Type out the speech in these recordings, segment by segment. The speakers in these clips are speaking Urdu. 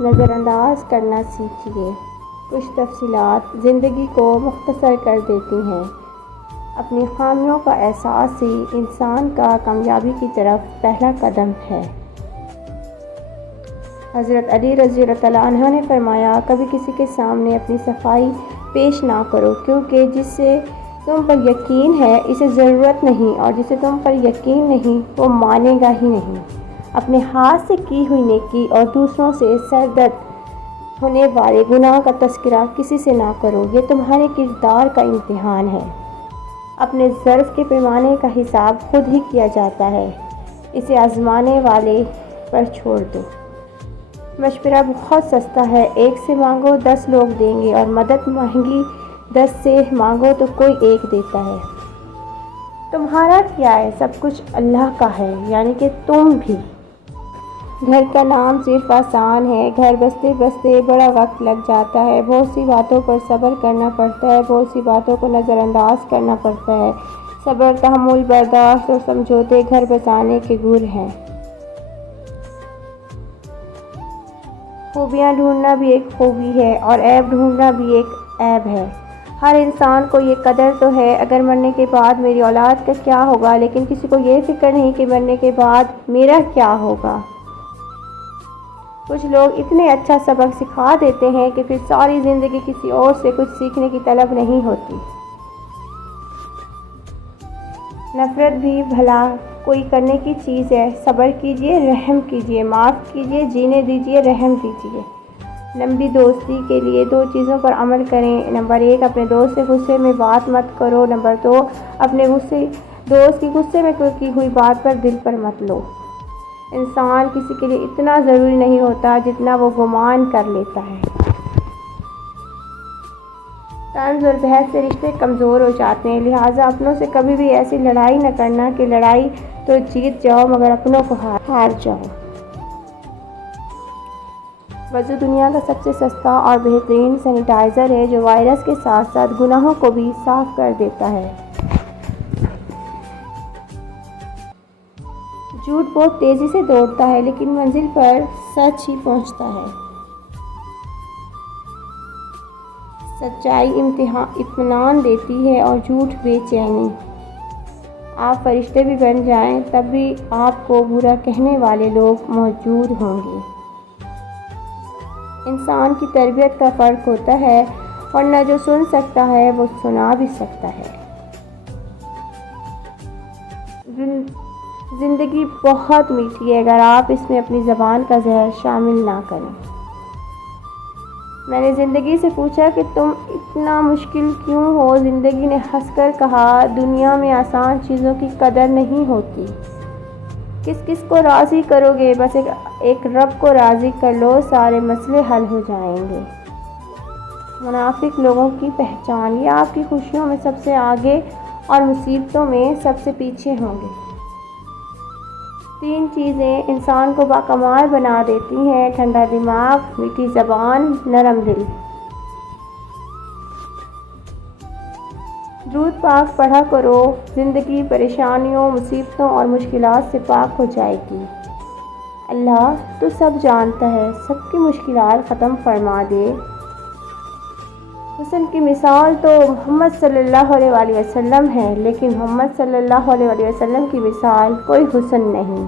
نظر انداز کرنا سیکھیے۔ کچھ تفصیلات زندگی کو مختصر کر دیتی ہیں۔ اپنی خامیوں کا احساس ہی انسان کا کامیابی کی طرف پہلا قدم ہے۔ حضرت علی رضی اللہ تعالیٰ عنہ نے فرمایا، کبھی کسی کے سامنے اپنی صفائی پیش نہ کرو، کیونکہ جس سے تم پر یقین ہے اسے ضرورت نہیں، اور جسے تم پر یقین نہیں وہ مانے گا ہی نہیں۔ اپنے ہاتھ سے کی ہوئی نیکی اور دوسروں سے سردرد ہونے والے گناہ کا تذکرہ کسی سے نہ کرو، یہ تمہارے کردار کا امتحان ہے۔ اپنے ظرف کے پیمانے کا حساب خود ہی کیا جاتا ہے، اسے آزمانے والے پر چھوڑ دو۔ مشورہ بہت سستا ہے، ایک سے مانگو 10 لوگ دیں گے، اور مدد مہنگی 10 سے مانگو تو کوئی ایک دیتا ہے۔ تمہارا کیا ہے؟ سب کچھ اللہ کا ہے، یعنی کہ تم بھی۔ گھر کا نام صرف آسان ہے، گھر بستے بستے بڑا وقت لگ جاتا ہے، بہت سی باتوں پر صبر کرنا پڑتا ہے، بہت سی باتوں کو نظر انداز کرنا پڑتا ہے۔ صبر، تحمل، برداشت اور سمجھوتے گھر بسانے کے گر ہیں۔ خوبیاں ڈھونڈنا بھی ایک خوبی ہے، اور عیب ڈھونڈنا بھی ایک عیب ہے۔ ہر انسان کو یہ قدر تو ہے، اگر مرنے کے بعد میری اولاد کا کیا ہوگا، لیکن کسی کو یہ فکر نہیں کہ مرنے کے بعد میرا کیا ہوگا۔ کچھ لوگ اتنے اچھا سبق سکھا دیتے ہیں کہ پھر ساری زندگی کسی اور سے کچھ سیکھنے کی طلب نہیں ہوتی۔ نفرت بھی بھلا کوئی کرنے کی چیز ہے۔ صبر کیجیے، رحم کیجیے، معاف کیجیے، جینے دیجیے، رحم دیجیے۔ لمبی دوستی کے لیے 2 چیزوں پر عمل کریں۔ نمبر 1، اپنے دوست سے غصے میں بات مت کرو۔ نمبر 2، اپنے دوست کی غصے میں کی ہوئی بات پر دل پر مت لو۔ انسان کسی کے لیے اتنا ضروری نہیں ہوتا جتنا وہ گمان کر لیتا ہے۔ طنز اور بحث سے رشتے کمزور ہو جاتے ہیں، لہٰذا اپنوں سے کبھی بھی ایسی لڑائی نہ کرنا کہ لڑائی تو جیت جاؤ مگر اپنوں کو ہار جاؤ۔ وضو دنیا کا سب سے سستا اور بہترین سینیٹائزر ہے، جو وائرس کے ساتھ ساتھ گناہوں کو بھی صاف کر دیتا ہے۔ جھوٹ بہت تیزی سے دوڑتا ہے، لیکن منزل پر سچ ہی پہنچتا ہے۔ سچائی اطمینان دیتی ہے اور جھوٹ بے چینی۔ آپ فرشتے بھی بن جائیں تب بھی آپ کو برا کہنے والے لوگ موجود ہوں گے۔ انسان کی تربیت کا فرق ہوتا ہے، ورنہ جو سن سکتا ہے وہ سنا بھی سکتا ہے۔ زندگی بہت میٹھی ہے اگر آپ اس میں اپنی زبان کا زہر شامل نہ کریں۔ میں نے زندگی سے پوچھا کہ تم اتنا مشکل کیوں ہو؟ زندگی نے ہنس کر کہا، دنیا میں آسان چیزوں کی قدر نہیں ہوتی۔ کس کو راضی کرو گے؟ بس ایک رب کو راضی کر لو، سارے مسئلے حل ہو جائیں گے۔ منافق لوگوں کی پہچان، یہ آپ کی خوشیوں میں سب سے آگے اور مصیبتوں میں سب سے پیچھے ہوں گے۔ 3 چیزیں انسان کو باکمال بنا دیتی ہیں: ٹھنڈا دماغ، میٹھی زبان، نرم دل۔ درود پاک پڑھا کرو، زندگی پریشانیوں، مصیبتوں اور مشکلات سے پاک ہو جائے گی۔ اللہ تو سب جانتا ہے، سب کی مشکلات ختم فرما دے۔ حسن کی مثال تو محمد صلی اللہ علیہ وآلہ وسلم ہے، لیکن محمد صلی اللہ علیہ وآلہ وسلم کی مثال کوئی حسن نہیں۔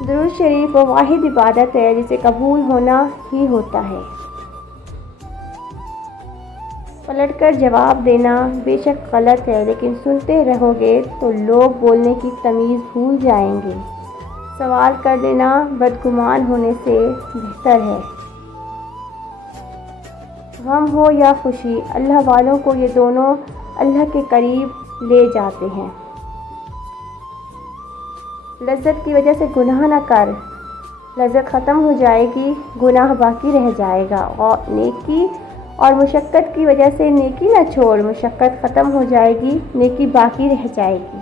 درود شریف وہ واحد عبادت ہے جسے قبول ہونا ہی ہوتا ہے۔ پلٹ کر جواب دینا بے شک غلط ہے، لیکن سنتے رہو گے تو لوگ بولنے کی تمیز بھول جائیں گے۔ سوال کر لینا بدگمان ہونے سے بہتر ہے۔ غم ہو یا خوشی، اللہ والوں کو یہ دونوں اللہ کے قریب لے جاتے ہیں۔ لذت کی وجہ سے گناہ نہ کر، لذت ختم ہو جائے گی، گناہ باقی رہ جائے گا۔ اور نیکی اور مشقت کی وجہ سے نیکی نہ چھوڑ، مشقت ختم ہو جائے گی، نیکی باقی رہ جائے گی۔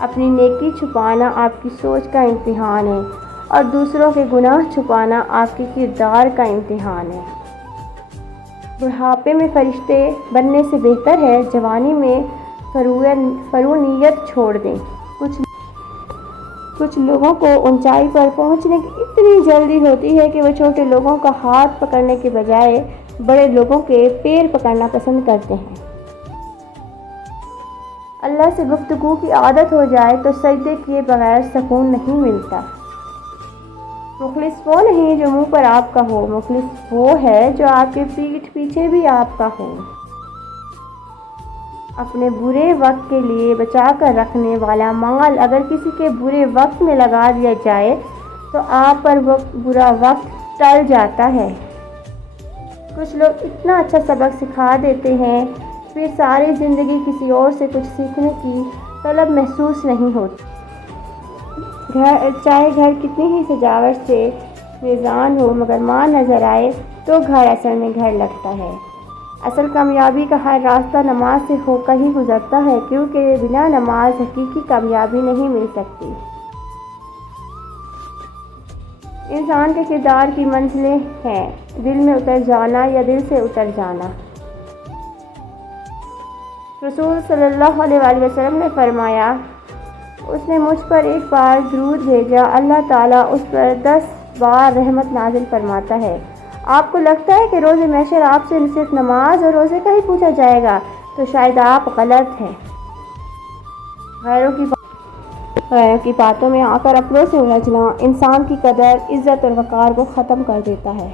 اپنی نیکی چھپانا آپ کی سوچ کا امتحان ہے، اور دوسروں کے گناہ چھپانا آپ کے کردار کا امتحان ہے۔ بڑھاپے میں فرشتے بننے سے بہتر ہے کچھ لوگوں کو اونچائی پر پہنچنے کی اتنی جلدی ہوتی ہے کہ وہ چھوٹے لوگوں کا ہاتھ پکڑنے کے بجائے بڑے لوگوں کے پیر پکڑنا پسند کرتے ہیں۔ اللہ سے گفتگو کی عادت ہو جائے تو سجدے کیے بغیر سکون نہیں ملتا۔ مخلص وہ نہیں جو منہ پر آپ کا ہو، مخلص وہ ہے جو آپ کے پیٹھ پیچھے بھی آپ کا ہو۔ اپنے برے وقت کے لیے بچا کر رکھنے والا مال اگر کسی کے برے وقت میں لگا دیا جائے تو آپ پر وہ برا وقت ٹل جاتا ہے۔ کچھ لوگ اتنا اچھا سبق سکھا دیتے ہیں پھر ساری زندگی کسی اور سے کچھ سیکھنے کی طلب محسوس نہیں ہوتی۔ چاہے گھر کتنی ہی سجاوٹ سے میزان ہو مگر ماں نظر آئے تو گھر اصل میں گھر لگتا ہے۔ اصل کامیابی کا ہر راستہ نماز سے ہو کر ہی گزرتا ہے، کیونکہ بنا نماز حقیقی کامیابی نہیں مل سکتی۔ انسان کے کردار کی منزلیں ہیں، دل میں اتر جانا یا دل سے اتر جانا۔ رسول صلی اللہ علیہ وآلہ وسلم نے فرمایا، اس نے مجھ پر ایک بار درود بھیجا، اللہ تعالیٰ اس پر 10 بار رحمت نازل فرماتا ہے۔ آپ کو لگتا ہے کہ روز محشر آپ سے صرف نماز اور روزے کا ہی پوچھا جائے گا تو شاید آپ غلط ہیں۔ غیروں کی باتوں میں آ کر اپنوں سے الجھنا انسان کی قدر، عزت اور وقار کو ختم کر دیتا ہے۔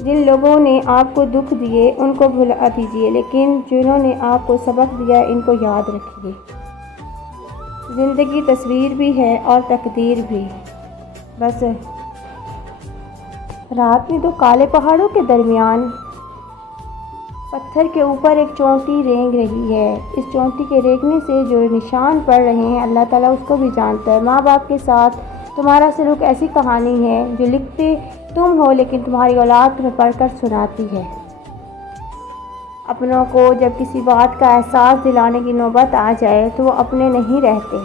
جن لوگوں نے آپ کو دکھ دیے ان کو بھلا دیجیے، لیکن جنہوں نے آپ کو سبق دیا ان کو یاد رکھیے۔ زندگی تصویر بھی ہے اور تقدیر بھی۔ بس رات میں 2 کالے پہاڑوں کے درمیان پتھر کے اوپر ایک چونٹی رینگ رہی ہے۔ اس چونٹی کے رینگنے سے جو نشان پڑ رہے ہیں اللہ تعالیٰ اس کو بھی جانتا ہے۔ ماں باپ کے ساتھ تمہارا سلوک ایسی کہانی ہے جو لکھتے تم ہو لیکن تمہاری اولاد تمہیں پڑھ کر سناتی ہے۔ اپنوں کو جب کسی بات کا احساس دلانے کی نوبت آ جائے تو وہ اپنے نہیں رہتے۔